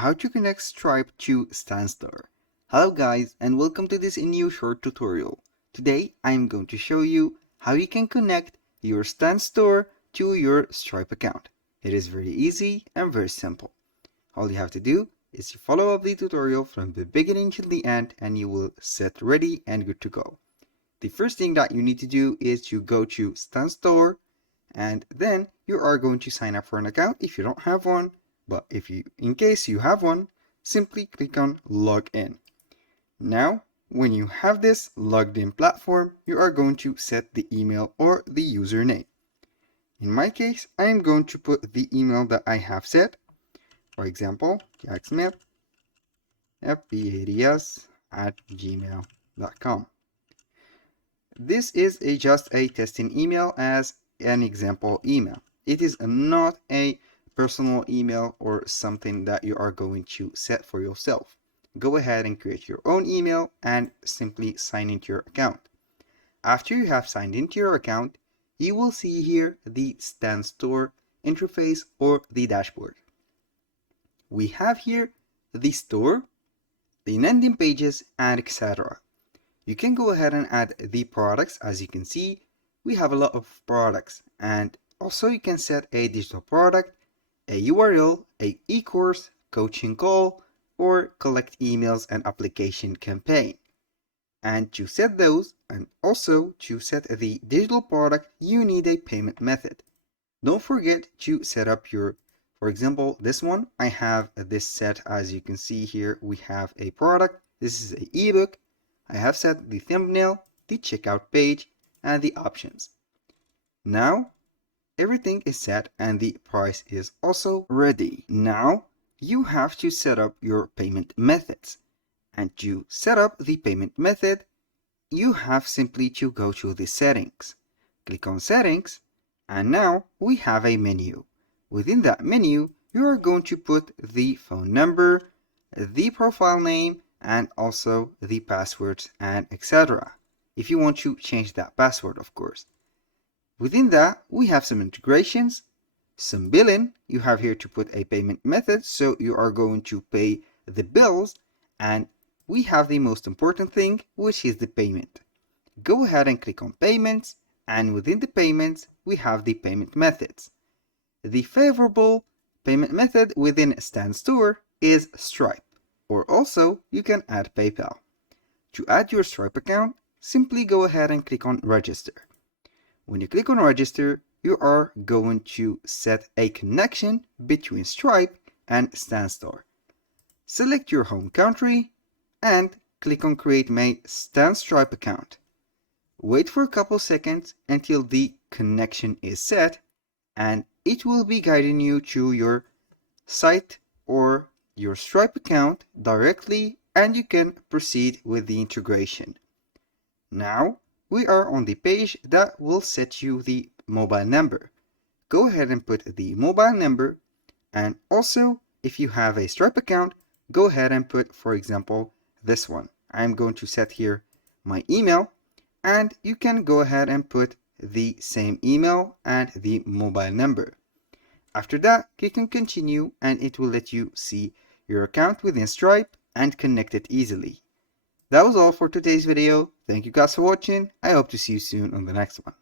how to connect Stripe to Stanstore. Hello guys, and welcome to this new short tutorial. Today I am going to show you how you can connect your Stanstore to your Stripe account. It is very easy and very simple. All you have to do is you follow up the tutorial from the beginning till the end and you will set ready and good to go. The first thing that you need to do is to go to Stanstore, and then you are going to sign up for an account if you don't have one. But in case you have one, simply click on Login. Now, when you have this logged in platform, you are going to set the email or the username. In my case, I am going to put the email that I have set. For example, jacksmith@gmail.com. This is just a testing email as an example email. It is not a personal email or something that you are going to set for yourself. Go ahead and create your own email and simply sign into your account. After you have signed into your account, you will see here the Stanstore interface or the dashboard. We have here the store, the landing pages, and etc. You can go ahead and add the products. As you can see, we have a lot of products, and also you can set a digital product, a URL, a e-course, coaching call, or collect emails and application campaign. And to set those, and also to set the digital product, you need a payment method. Don't forget to set up your, for example, this one, I have this set. As you can see here, we have a product. This is an ebook. I have set the thumbnail, the checkout page, and the options. Now, everything is set and the price is also ready. Now, you have to set up your payment methods. And to set up the payment method, you have simply to go to the settings. Click on settings, and now we have a menu. Within that menu, you are going to put the phone number, the profile name, and also the passwords and etc. If you want to change that password, of course. Within that, we have some integrations, some billing. You have here to put a payment method, so you are going to pay the bills, and we have the most important thing, which is the payment. Go ahead and click on payments, and within the payments, we have the payment methods. The favorable payment method within Stanstore is Stripe, or also you can add PayPal. To add your Stripe account, simply go ahead and click on register. When you click on register, you are going to set a connection between Stripe and Stanstore. Select your home country and click on create my Stripe account. Wait for a couple seconds until the connection is set, and it will be guiding you to your site or your Stripe account directly, and you can proceed with the integration. Now, we are on the page that will set you the mobile number. Go ahead and put the mobile number, and also if you have a Stripe account, go ahead and put, for example, this one. I'm going to set here my email, and you can go ahead and put the same email and the mobile number. After that, click on continue, and it will let you see your account within Stripe and connect it easily. That was all for today's video. Thank you guys for watching. I hope to see you soon on the next one.